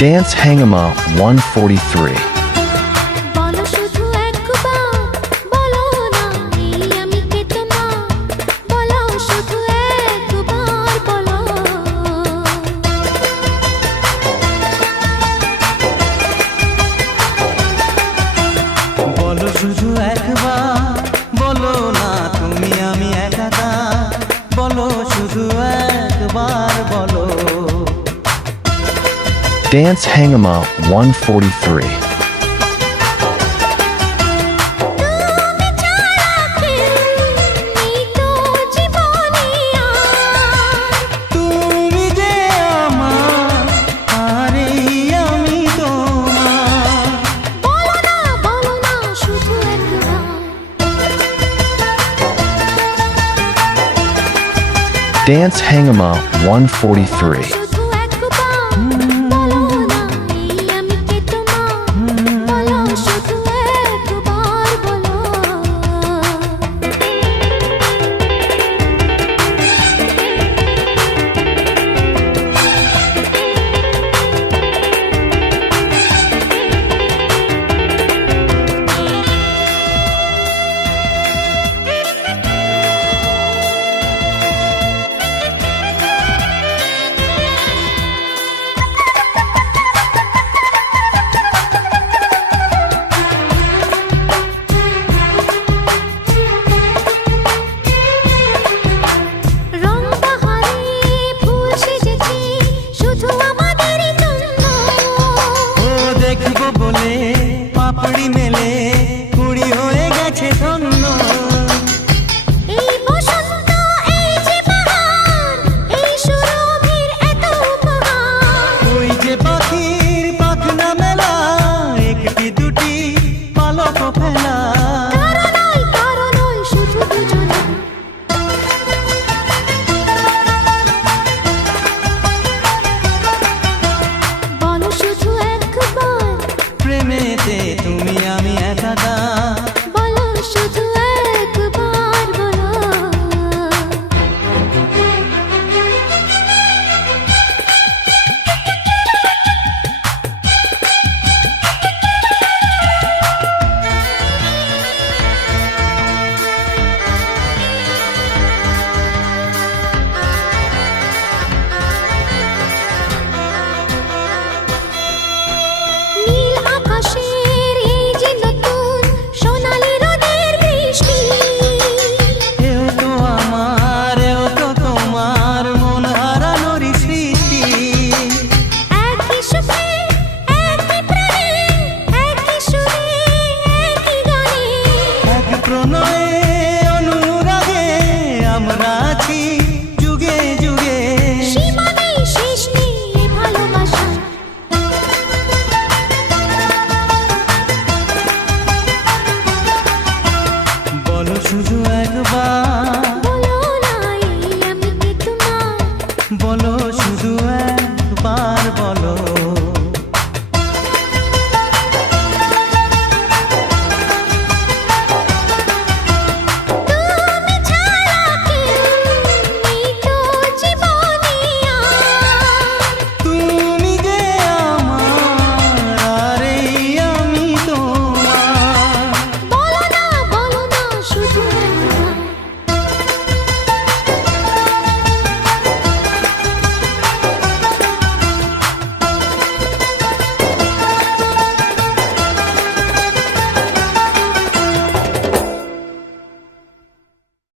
Dance Hangama 143. বলো শুধু একবার, বলো না এই আমি কে তোমার, বলো শুধু একবার বলো। বলো শুধু একবার, বলো না তুমি আমি একাকা, বলো শুধু একবার বলো। Dance Hangama 143. তুমি ছাড়া কেউ নেই তো জীবনে আর। তুমি যে আমার, আর এই আমি তোমার। বলো না শুধু একবার। Dance Hangama 143. শুধু একবার, বলো না এই আমি কে তোমার, বলো শুধু একবার বলো। রং বাহারে ফুল সেজেছি শুধু আমাদেরই জন্য। ও দেখবো বলে পাপড়ি মেলে